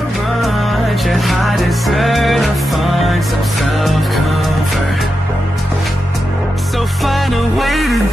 to run, should I deserve to find some self-comfort? So find a way to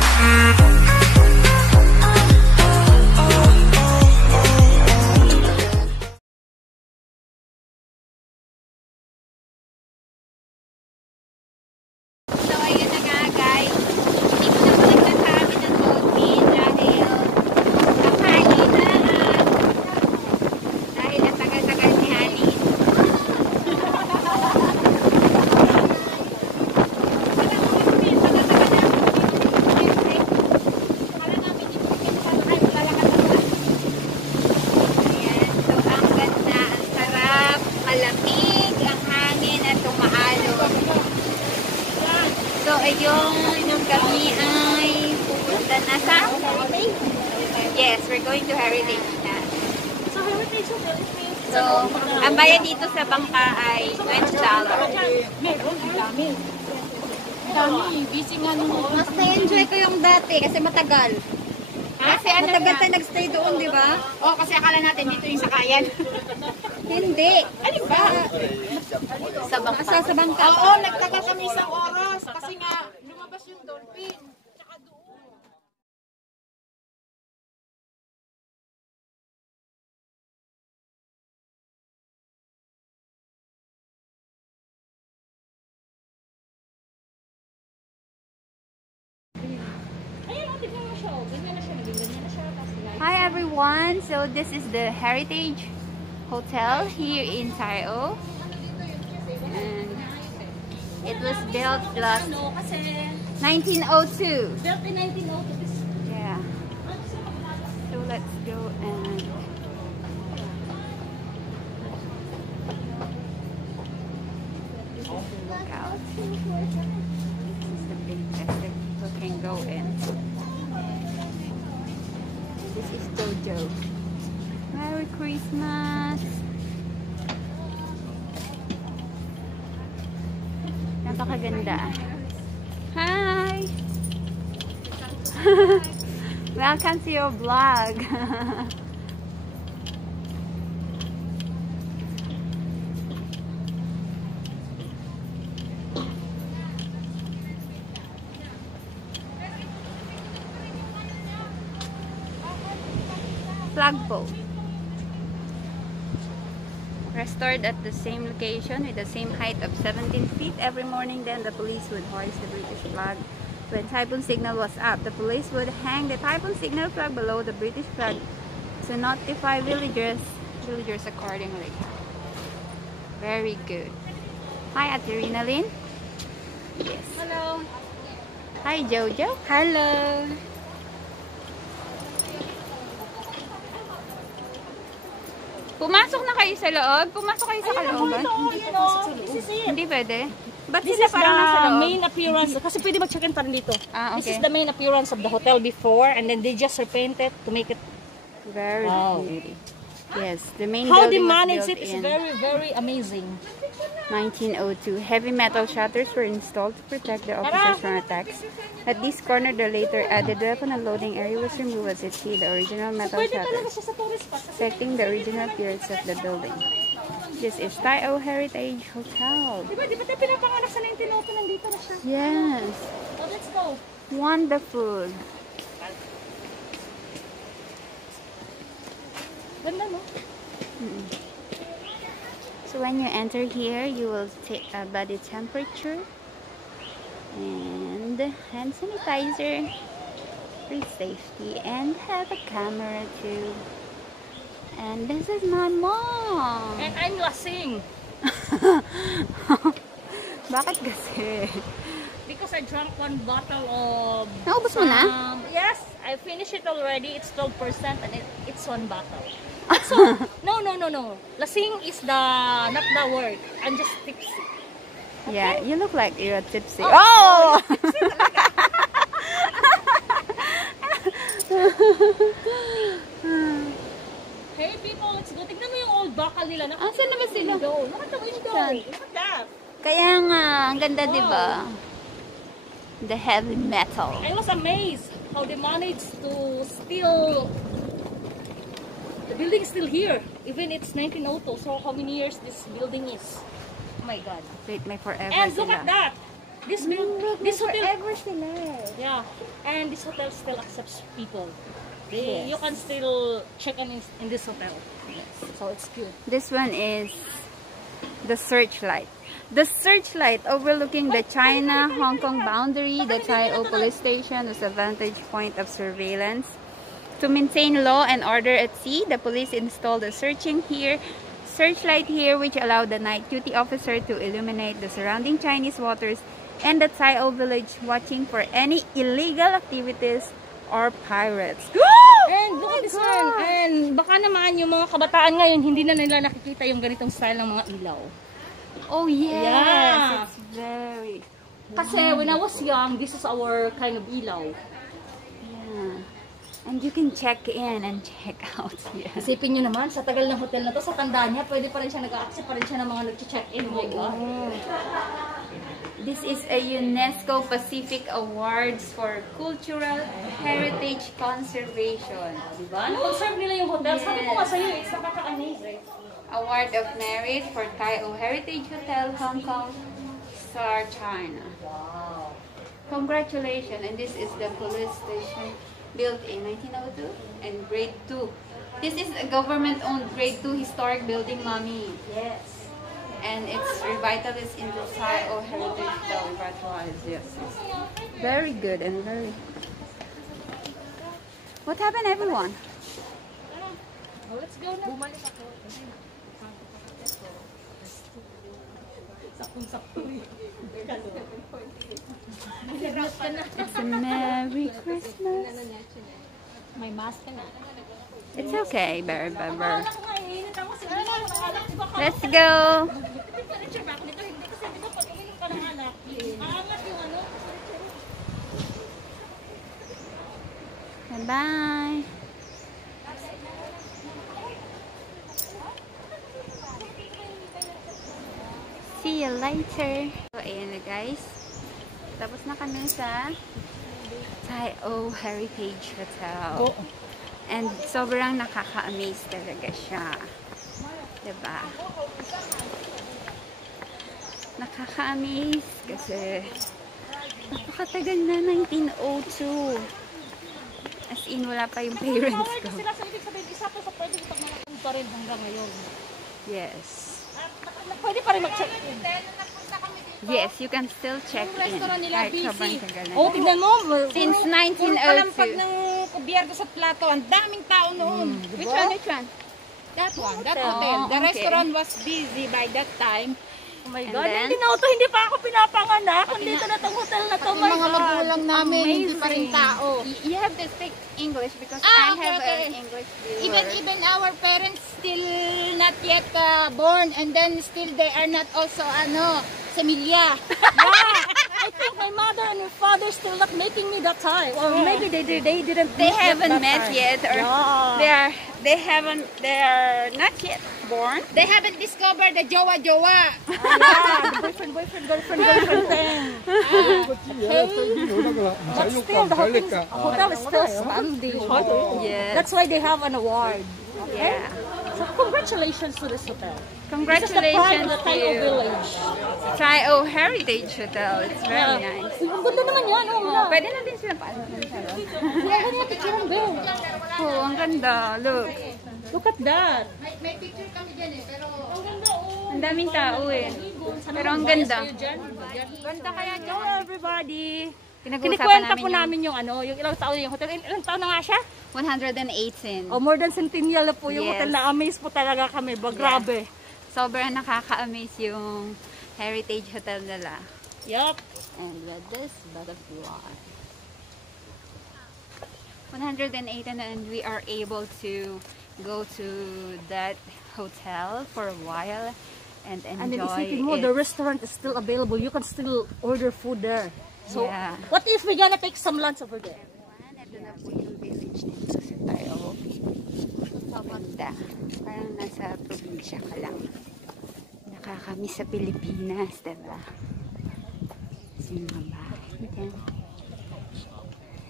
Yes, we're going to Heritage na. So, Heritage so, ang bayad dito sa bangka ay $20. Dami, busy nga nung... Mas na-enjoy ko yung dati kasi matagal. Kasi ano matagal tayo nag-stay doon, di ba? Oo, kasi akala natin dito yung sakayan. Hindi. Ano ba? Sa bangka. Sa bangka. Oo, nagtagal kami isang oras kasi nga lumabas yung dolphin. Tsaka doon. Hi everyone, so this is the Heritage Hotel here in Tayo, and it was built last 1902. Built in 1902. Yeah. So let's go and this is the lookout. This is the big deck that people can go in. This is Dojo. Merry Christmas! Napakaganda. Hi! Welcome to your vlog. Flagpole. Restored at the same location with the same height of 17 feet. Every morning then the police would hoist the British flag. When typhoon signal was up, the police would hang the typhoon signal flag below the British flag to notify villagers accordingly. Very good. Hi, Ate Rinalyn. Yes. Hello. Hi, Jojo. Hello. Pumasok na kayo sa loob? Pumasok kayo sa kalooban? Hindi pwede? Ba't This sila is parang nasa the loob? main appearance. Kasi pwede mag-check-in pa rin dito. Ah, okay. This is the main appearance of the hotel before, and then they just repainted to make it Very wow. pretty. Yes, the main How they building was manage built it is in very, very amazing. 1902. Heavy metal shutters were installed to protect the officers from attacks. At this corner, the later added weapon unloading area was removed as it hid the original metal shutters, protecting the original appearance of the building. This is Tayo Heritage Hotel. Di ba tayo pinapanganak sa 1902 nandito na siya? Yes. Oh, let's go. Wonderful. Ganda, no? So when you enter here, you will take a body temperature and hand sanitizer for safety, and have a camera too. And this is my mom. And I'm lasing. Bakit kasi? Because I drank one bottle of... Naubos mo na? Yes, I finished it already. It's 12% and it's one bottle. So, no. Lasing is not the word. I'm just tipsy. Okay? Yeah, you look like you're tipsy. Oh! Hey people, let's go. Tignan mo yung old bakal nila. Saan na ba sila? Look at the window. Saan? Look at that. Kaya nga, ang ganda, diba? The heavy metal. I was amazed how they managed to steal the building is still here. Even it's 1902. So how many years this building is? Oh my God. Wait, may forever And look sila. at that. This this hotel. Forever sila. Yeah. And this hotel still accepts people. Yes. You can still check in this hotel. Yes. So it's cute. This one is the Searchlight. The Searchlight overlooking the China-Hong Kong boundary, the Tai O police station was a vantage point of surveillance. To maintain law and order at sea, the police installed a searchlight here which allowed the night duty officer to illuminate the surrounding Chinese waters and the Tai O village, watching for any illegal activities or pirates. And look at this one. And baka naman yung mga kabataan ngayon, hindi na nila nakikita yung ganitong style ng mga ilaw. Oh yes, Yeah. it's very... Kasi when I was young, this is our kind of ilaw. Yeah. And you can check in and check out here. Isipin nyo naman, sa tagal ng hotel na to, sa tanda niya, pwede pa rin siya nag-a-accept pa rin siya ng mga nag-check-in. Oh my God. This is a UNESCO Pacific Awards for Cultural Heritage Conservation. Diba? Na-conserve nila yung hotel. Sabi ko nga sa'yo, it's nakaka-amaze. Award of Merit for Tai O Heritage Hotel, Hong Kong, Star, China. Wow. Congratulations. And this is the police station built in 1902 and grade 2. This is a government-owned grade 2 historic building, Mommy. Yes. And it's revitalized in the Tai O Heritage Hotel, revitalized. Yes. Very good and very... What happened, everyone? Oh, let's go na. Bumalik ako. Sakong-sakto eh. It's a Merry Christmas. May mask ka na. It's okay, Bear Bubber. Ako nga eh. Tapos sila naman ang alak. Diba ka? Let's go. Picture back nito. Hindi kasi diba pag uminom ka ng alak, aangat yung ano. Bye-bye. See you later. So, ayan na guys. Tapos na kami sa Tai O Heritage Hotel. And sobrang nakaka-amaze talaga siya. Diba? Nakaka-amaze kasi napakatagal na, 1902. As in, wala pa yung parents ko. Sila sa ibig sabihin, isa to sa pwede pag nakakun pa rin hanggang ngayon. Yes. Pwede pa rin mag-check-in. Yes, you can still check in. restaurant nila, Kahit busy. sobrang tagal na. Oh, tignan mo. Since Palampag 1902. ng kubyerto sa plato, ang daming tao noon. Which one? Which one? That one, that Hotel. hotel. The Okay. restaurant was busy by that time. Oh my And God. then? Hindi na ito. Hindi pa ako pinapanganak. Dito na itong hotel na to. Yung mga magulang namin, hindi pa rin tao. You have to speak English because Ah, I okay, have okay. an English viewer. Even our parents still not yet born, and then still they are not also semilya. I think my mother and my father still not making me that time. Or maybe they didn't. They meet haven't that met time. yet, or Yeah. they are not yet born. They haven't discovered the jowa-jowa. Yeah, the girlfriend thing. But still, the hotel is still standing. Yes. That's why they have an award. Yeah. So congratulations to this hotel. This is the pride of Congratulations the to Tai O village. Tai O Heritage Hotel. It's very nice. Uy, ang ganda naman yan. Oh, yeah. Pwede natin sila paano. Ang ganda picture ng bell. Oh, ang ganda. Look. Look at that. May picture kami dyan pero... Ang ganda, oh. Ang daming tao eh. Pero ang ganda. Ganda kaya dyan. Hello everybody. Pinag-uusapan Kinikwenta po namin namin yung yung ilang taon yung hotel. Ilang taon na nga siya? 118. Oh, more than centennial na po yung Yes. hotel. Na-amaze po talaga kami. Grabe. Sobrang nakaka-amaze yung heritage hotel nila. Yup. And with this butterfly. 108 and we are able to go to that hotel for a while and And then enjoy isipin mo, it. the restaurant is still available. You can still order food there. So, Yeah. what if we're gonna take some lunch over there? Ito na po yung village nito sa tayo. Maganda. Parang nasa probinsya ka lang. Nakakami sa Pilipinas, diba? Yung mga bahay dyan.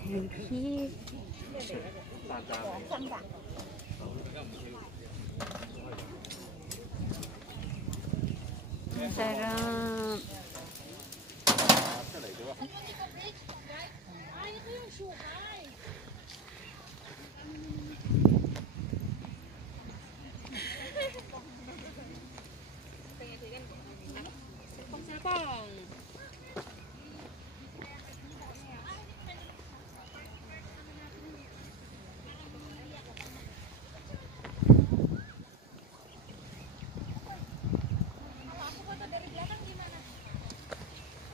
And here. Sarap.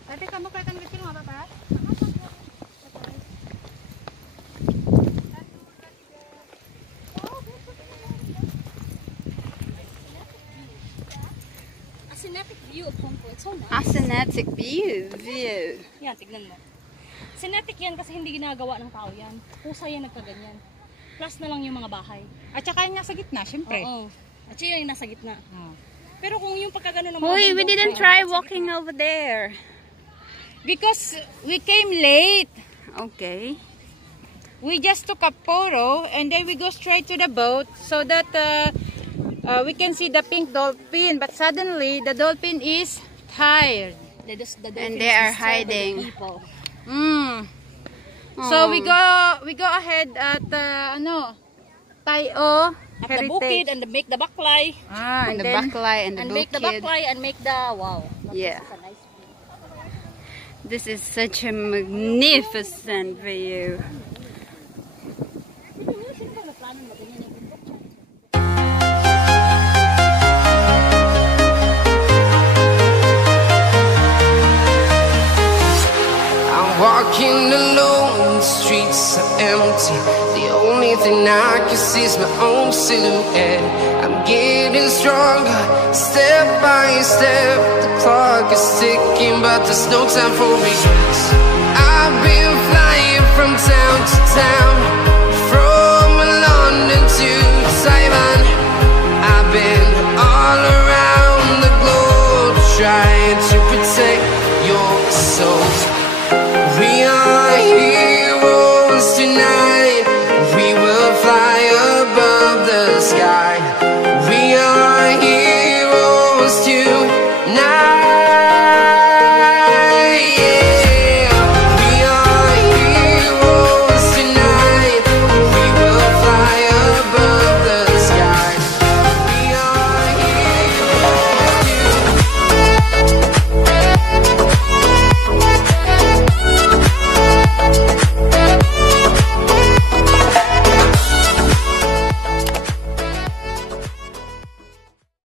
Tadi kamu kelihatan kecil nggak apa-apa? A scenic view of Hong Kong. It's so nice. A scenic view. Yan, tignan mo. Scenic yan kasi hindi ginagawa ng tao yan. Pusa yan nagkaganyan. Plus na lang yung mga bahay. At saka yung nasa gitna, syempre. Oo. At siya yung nasa gitna. Pero kung yung pagkagano ng Hoy, we bundok, didn't try walking over there. Because we came late. Okay. We just took a photo and then we go straight to the boat so that we can see the pink dolphin. But suddenly the dolphin is tired. And they are hiding. So we go ahead at Tayo At the bukid and make the baklay. and the baklay and the And make the bukid. baklay and make the wow. Yeah. This is a nice view. This is such a magnificent view. I'm walking alone, the streets are empty. The only thing I can see is my own silhouette. I'm getting stronger, step by step. The clock is ticking, but there's no time for regrets. I've been flying from town to town,